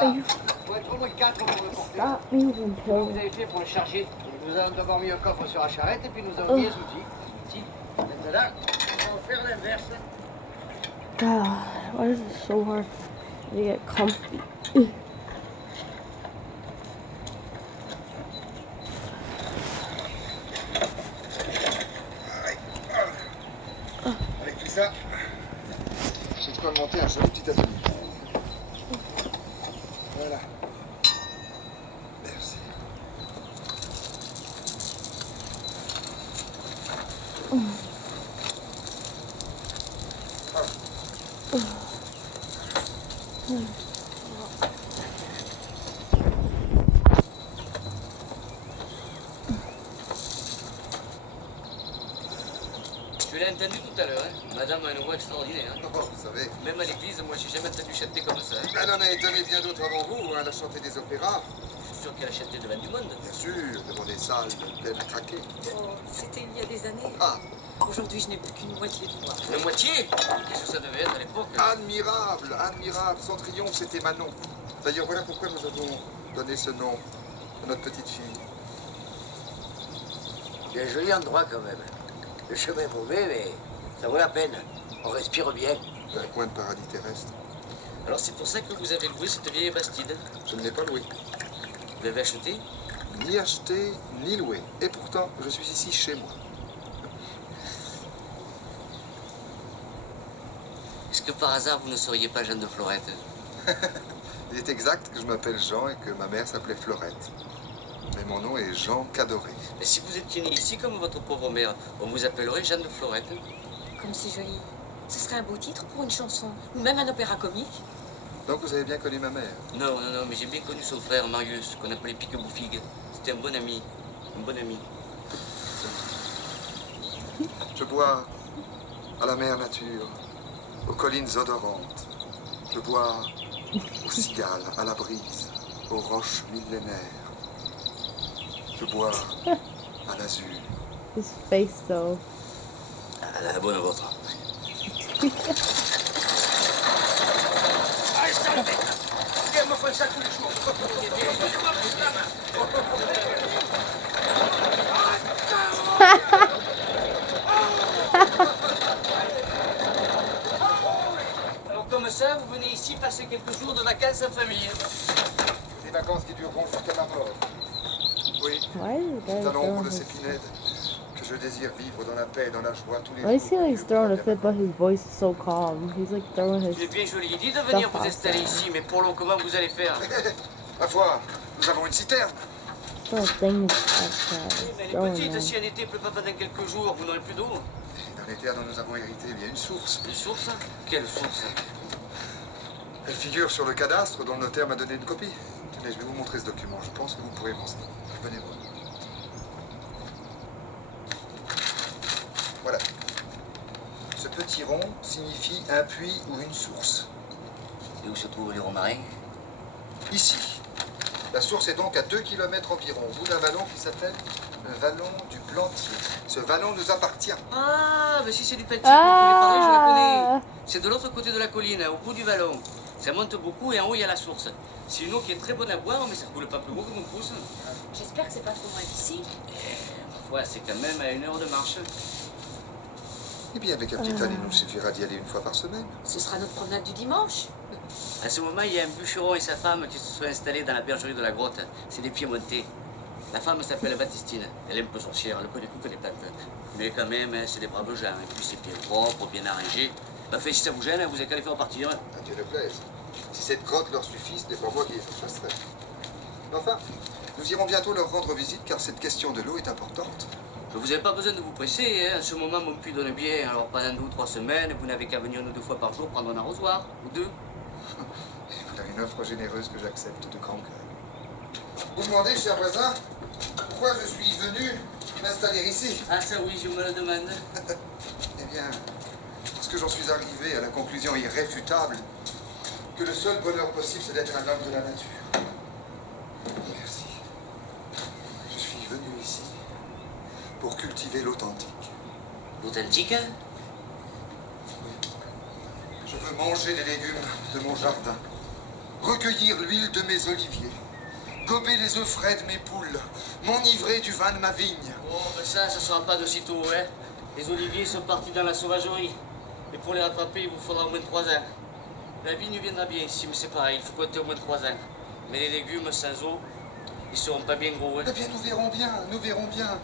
là. you... Faut être au moins 4 pour le porter. Stop moving, Comment vous Bill. avez fait pour le charger? Nous allons d'abord mis un coffre sur la charrette et puis nous avons mis les outils. Ici. Maintenant, on va faire l'inverse. God, why is it so hard to get comfy? Avec tout ça, j'ai de quoi monter un joli petit atelier. Voilà. Merci. Tu l'as entendu tout à l'heure, hein? Madame a une voix extraordinaire. Hein? Oh, vous savez, Même à l'église, moi, j'ai jamais entendu chanter comme ça. Hein? elle en a étonné bien d'autres avant vous, hein, elle a chanté des opéras. Je suis sûr qu'elle a chanté devant du monde. Bien sûr, devant des salles pleines à craquer. Oh, c'était il y a des années. Ah, Aujourd'hui, je n'ai plus qu'une moitié de moi. La moitié? Qu'est-ce que ça devait être à l'époque? admirable, admirable. Son triomphe, c'était Manon. D'ailleurs, voilà pourquoi nous avons donné ce nom à notre petite fille. C'est un joli endroit quand même. Le chemin est mauvais, mais ça vaut la peine. On respire bien. Un coin de paradis terrestre. Alors c'est pour ça que vous avez loué cette vieille bastide. Je ne l'ai pas loué. Vous l'avez achetée? Ni acheté, ni loué. Et pourtant, je suis ici chez moi. Est-ce que par hasard vous ne seriez pas Jeanne de Florette? Il est exact que je m'appelle Jean et que ma mère s'appelait Florette. Mais mon nom est Jean Cadoré. Mais si vous étiez né ici comme votre pauvre mère, on vous appellerait Jeanne de Florette. Comme c'est joli. Ce serait un beau titre pour une chanson. Ou même un opéra comique. Donc vous avez bien connu ma mère. Non, non, non, mais j'ai bien connu son frère Marius, qu'on appelait Pique-Bouffigue. C'était un bon ami. Un bon ami. Je bois à la mer nature, aux collines odorantes. Je bois aux cigales, à la brise, aux roches millénaires. Je bois à l'azur. His face, though. À la bonne vôtre. Allez, ça le mec! Viens me faire ça tous les jours. Alors comme ça, vous venez ici passer quelques jours de vacances en famille. Des vacances qui dureront jusqu'à ma mort. Oui, Why is the guy c'est à l'ombre throwing de his... ces pinèdes que je désire vivre dans la paix et dans la joie tous les Why jours. is he like throwing a fit, but his voice is so calm? He's like throwing his... C'est bien joli dit de venir vous installer ici, mais pour l'eau, comment vous allez faire? Ma foi, nous avons une citerne. What thing is Mais elle est throwing petite, him? si un été pleut pas pendant quelques jours, vous n'aurez plus d'eau. Dans les terres dont nous avons hérité, il y a une source. Une source? Quelle source? Elle figure sur le cadastre dont le notaire m'a donné une copie. Tenez, je vais vous montrer ce document. Je pense que vous pourrez m'en servir. Venez voir. Voilà. Ce petit rond signifie un puits ou une source. Et où se trouvent les romarins? Ici. La source est donc à 2 km environ, au bout d'un vallon qui s'appelle le vallon du Plantier. Ce vallon nous appartient. Ah, mais si c'est du Peltier que vous voulez parler, je la Ah! connais. C'est de l'autre côté de la colline, au bout du vallon. Ça monte beaucoup et en haut, il y a la source. C'est une eau qui est très bonne à boire, mais ça coule pas plus haut que mon pouce. J'espère que c'est pas trop loin d'ici. Ma foi, c'est quand même à 1 heure de marche. Eh bien, avec un petit âne, il nous suffira d'y aller une fois par semaine. Ce sera notre promenade du dimanche. À ce moment, il y a un bûcheron et sa femme qui se sont installés dans la bergerie de la grotte. C'est des piémontais. La femme s'appelle Baptistine. Elle est un peu sorcière, elle connaît toutes les plantes. Mais quand même, hein, c'est des braves gens. Et puis c'est bien propre, bien arrangé. Bah, fait, si ça vous gêne, vous avez qu'à les faire partir. À Dieu le plaise. Si cette grotte leur suffit, ce n'est pas moi qui les chasserai. Enfin, nous irons bientôt leur rendre visite car cette question de l'eau est importante. Vous n'avez pas besoin de vous presser. Hein. En ce moment, mon puits donne bien. Alors pendant 2 ou 3 semaines, vous n'avez qu'à venir nous 2 fois par jour prendre un arrosoir. Ou 2. Voilà une offre généreuse que j'accepte de grand cœur. Vous demandez, cher voisin, pourquoi je suis venu m'installer ici? Ah ça oui, je me le demande. Eh bien, parce que j'en suis arrivé à la conclusion irréfutable que le seul bonheur possible, c'est d'être un homme de la nature. Merci. Je suis venu ici pour cultiver l'authentique. Authentique? Je veux manger les légumes de mon jardin, recueillir l'huile de mes oliviers, gober les œufs frais de mes poules, m'enivrer du vin de ma vigne. Oh, ben ça sera pas de sitôt, hein. Les oliviers sont partis dans la sauvagerie. Et pour les rattraper, il vous faudra au moins 3 ans. La vigne viendra bien ici, mais c'est pareil, il faut compter au moins 3 ans. Mais les légumes sans eau, ils seront pas bien gros, hein. Eh bien, nous verrons bien, nous verrons bien.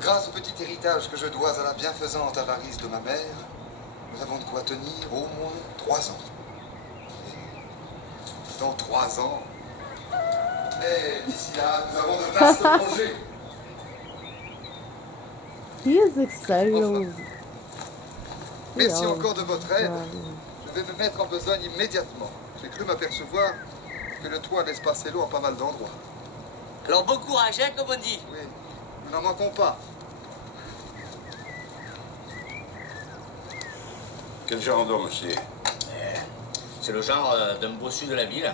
Grâce au petit héritage que je dois à la bienfaisante avarice de ma mère, nous avons de quoi tenir au moins 3 ans. Dans 3 ans. Mais d'ici là, nous avons de vastes projets. He is excited. Enfin. Merci Yeah. encore de votre aide. Je vais me mettre en besogne immédiatement. J'ai cru m'apercevoir que le toit laisse passer l'eau en pas mal d'endroits. Alors bon courage, hein, comme on dit. Oui, nous n'en manquons pas. Quel genre d'homme c'est? C'est le genre d'un bossu de la ville,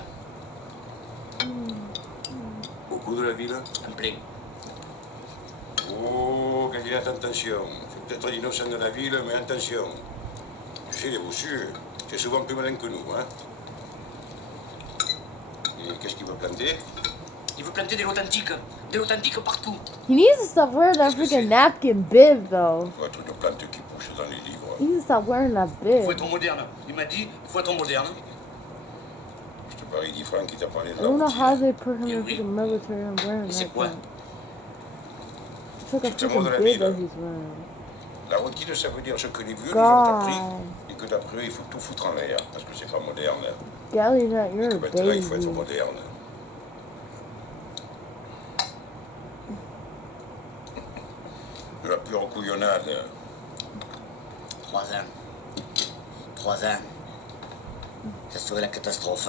Beaucoup de la ville? en plein. Oh, Galilette, attention. C'est peut-être l'innocent de la ville, mais attention. Tu sais, les bossus, c'est souvent plus malin que nous, hein? Et qu'est-ce qu'il veut planter? Il veut planter des authentiques partout. He needs to stop wearing that freaking napkin bib, though. Faut être une plante qui pousse dans les livres. He needs to stop wearing that Il faut bib. être moderne. Il m'a dit, il faut être moderne. Je te parie 10 francs qui t'a parlé de I la don't know how routine. they put him in freaking military and wearing Et c'est that quoi? thing. It's like a C'est le mot de la freaking bib ville. that he's wearing. La routine, ça veut dire ce que les vieux nous ont appris. God. Et que d'après eux, il faut tout foutre en l'air, parce que c'est pas moderne. Gallinet, you're Que a maintenant, il faut être baby. moderne. De la pure couillonnade. 3 ans. 3 ans. Ça serait la catastrophe.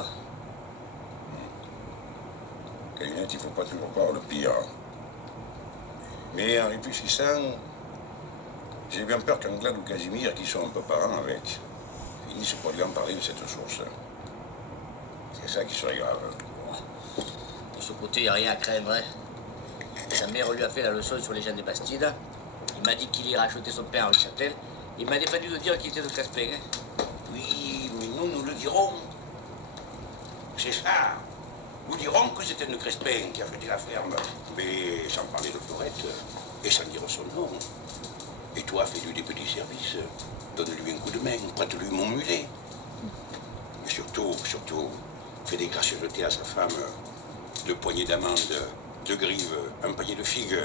Gallinette, il faut pas toujours voir le pire. Mais en réfléchissant, j'ai bien peur qu'Anglade ou Casimir, qui sont un peu parents avec, finissent par lui en parler de cette source. C'est ça qui serait grave. De ce côté, il n'y a rien à craindre. Hein. Sa mère lui a fait la leçon sur les gens des Bastides. Il m'a dit qu'il irait acheter son pain à Châtel. Il m'a défendu de dire qu'il était de Crespin. Hein. Oui, mais nous le dirons. C'est ça. Nous dirons que c'était une Crespin qui a fait la ferme. Mais sans parler de Florette, et sans dire son nom. Et toi, fais-lui des petits services. Donne-lui un coup de main, prête-lui mon mulet. Et surtout, fais des gracieusetés à sa femme. 2 poignées d'amandes, 2 grives, un panier de figues.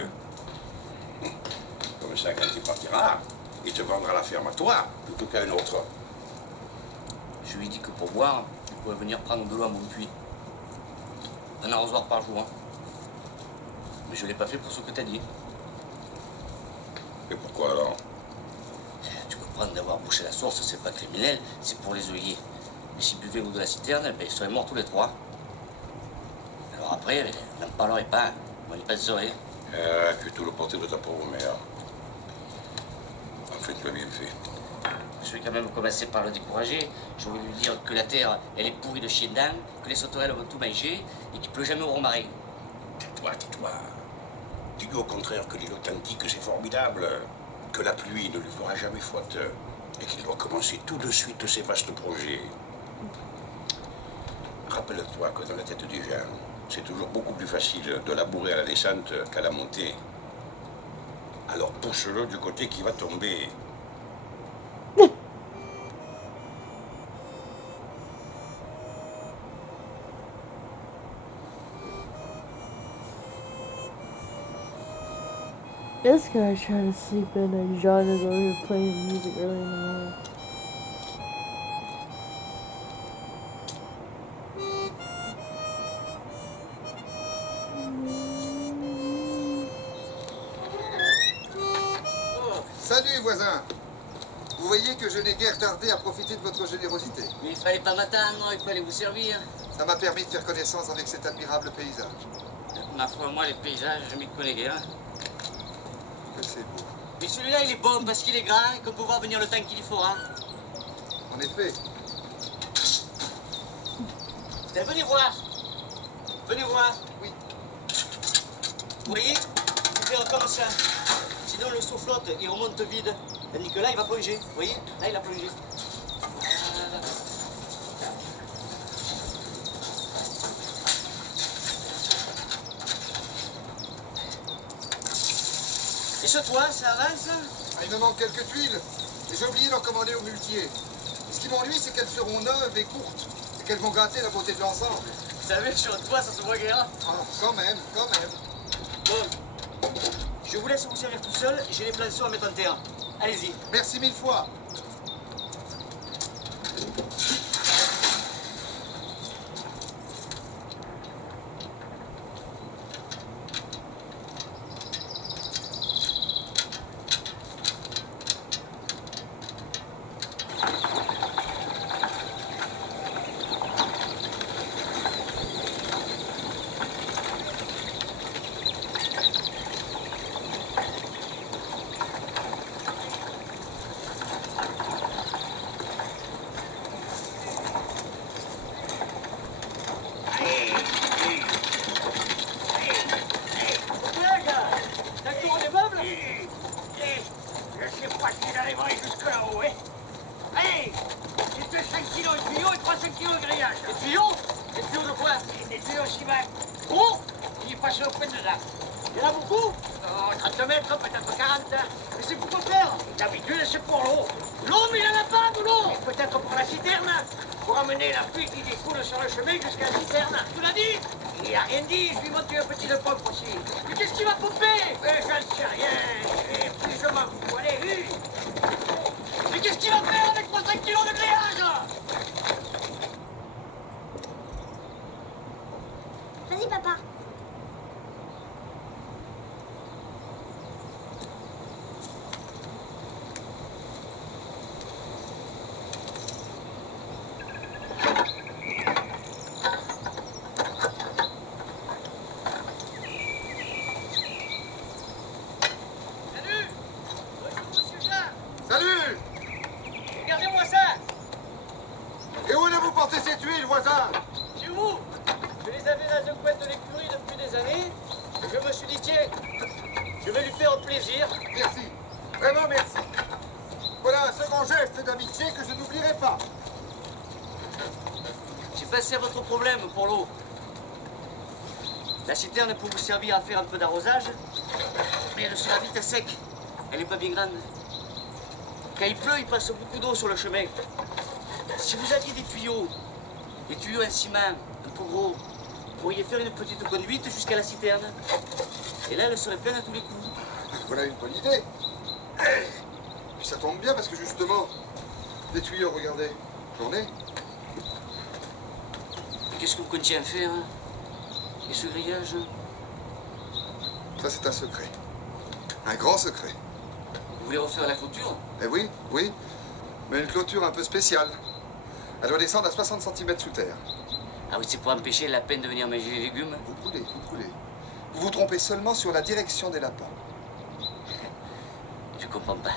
Comme ça, quand il partira, il te vendra la ferme à toi, plutôt qu'à un autre. Je lui ai dit que pour boire, il pouvait venir prendre de l'eau à mon puits. Un arrosoir par jour. Hein. Mais je ne l'ai pas fait pour ce que tu as dit. Et pourquoi alors? Tu comprends, d'avoir bouché la source, c'est pas criminel, c'est pour les œillets. Mais s'ils buvaient l'eau de la citerne, ben, ils seraient morts tous les 3. Alors après, n'en parlerai pas, on y penserait. Tu es tout le porté de ta pauvre mère. En fait, tu as bien fait. Je vais quand même commencer par le décourager. Je voulais lui dire que la terre, elle est pourrie de chiens dents, que les sauterelles vont tout manger et qu'il ne pleut jamais au romarin. Tais-toi. Dis-lui au contraire que l'île authentique, c'est formidable. Que la pluie ne lui fera jamais faute. Et qu'il doit commencer tout de suite ses vastes projets. Rappelle-toi que dans la tête des gens, c'est toujours beaucoup plus facile de labourer à la descente qu'à la montée. Alors pousse-le du côté qui va tomber. This guy trying to sleep in and John is over here playing music early in the morning. Salut, voisin. Vous voyez que je n'ai guère tardé à profiter de votre générosité. Mais il fallait pas m'attendre, il fallait vous servir. Ça m'a permis de faire connaissance avec cet admirable paysage. Ma foi, moi, les paysages, je m'y connais bien. Que c'est beau. Mais celui-là, il est bon parce qu'il est grand et qu'on peut voir venir le temps qu'il y fera. En effet. Venez voir. Venez voir. Oui. Vous voyez? Il fait comme ça. Sinon, le seau flotte, il remonte vide. Tandis que là, il va plonger. Vous voyez? Là, il a plongé. Voilà. Et ce toit, ça avance? Ah, il me manque quelques tuiles. Et j'ai oublié d'en commander au muletier. Ce qui m'ennuie, c'est qu'elles seront neuves et courtes. Et qu'elles vont gâter la beauté de l'ensemble. Vous savez, sur le toit, ça se voit guère. Ah, quand même, quand même. Bon, je vous laisse vous servir tout seul. J'ai les plançons à mettre en terre. Allez-y. Merci 1000 fois. Je sais pas s'il arriverait jusque là-haut, hein. Allez, j'ai 5 kilos de tuyaux et 300 kilos de grillage. Les tuyaux? Les tuyaux de quoi? Des tuyaux ciment. Gros? Il est passé au point de là. Il y en a beaucoup? Oh, 30 mètres, peut-être 40. Mais c'est pour quoi faire? D'habitude, c'est pour l'eau. L'eau, mais il en a pas de l'eau! Et peut-être pour la citerne. Pour amener la pluie qui découle sur le chemin jusqu'à la citerne. Tu l'as dit? Il a rien dit, je lui monte un petit de pompe aussi. Mais qu'est-ce qui va pomper? J'en sais rien. Et puis je m'en fous. Allez, vite. Mais qu'est-ce qu'il va faire avec 300 kilos de grillage? Vas-y, papa. Salut! Bonjour, monsieur Jean! Salut! Regardez-moi ça! Et où allez-vous porter ces tuiles, voisin? Chez vous? Je les avais dans un coin de l'écurie depuis des années. Et je me suis dit, tiens, je vais lui faire plaisir. Merci. Vraiment merci. Voilà un second geste d'amitié que je n'oublierai pas. J'ai passé à votre problème pour l'eau. La citerne peut vous servir à faire un peu d'arrosage, mais elle sera vite sec. Elle n'est pas bien grande. Quand il pleut, il passe beaucoup d'eau sur le chemin. Si vous aviez des tuyaux en ciment, un peu gros, vous pourriez faire une petite conduite jusqu'à la citerne. Et là, elle serait pleine à tous les coups. Voilà une bonne idée. Puis ça tombe bien parce que justement, des tuyaux, regardez, j'en ai. Qu'est-ce que vous comptiez en faire? Et ce grillage? Ça, c'est un secret. Un grand secret. Vous voulez refaire la clôture? Eh oui, oui. Mais une clôture un peu spéciale. Elle doit descendre à 60 cm sous terre. Ah oui, c'est pour empêcher les lapins de venir manger les légumes. Vous brûlez, vous brûlez. Vous vous trompez seulement sur la direction des lapins. Je comprends pas.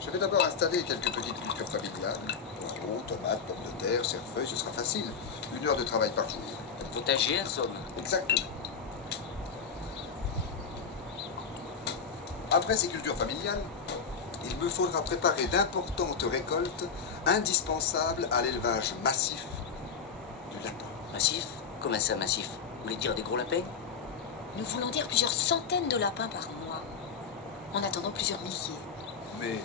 Je vais d'abord installer quelques petites cultures familiales. Poireaux, tomates, pommes de terre, cerfeuilles, ce sera facile. 1 heure de travail par jour. Potager, en somme. Exactement. Après ces cultures familiales, il me faudra préparer d'importantes récoltes indispensables à l'élevage massif du lapin. Massif? Comment ça, massif? Vous voulez dire des gros lapins? Nous voulons dire plusieurs centaines de lapins par mois. En attendant plusieurs milliers. Mais,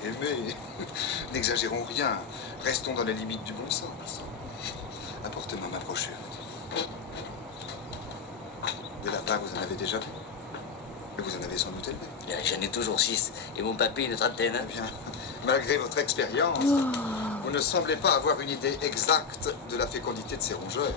n'exagérons rien. Restons dans les limites du bon sens. Apporte-moi ma brochure. Des lapins, vous en avez déjà vu. Et vous en avez sans doute élevé. J'en ai toujours 6. Et mon papy, une trentaine. Eh bien, malgré votre expérience, vous ne semblez pas avoir une idée exacte de la fécondité de ces rongeurs.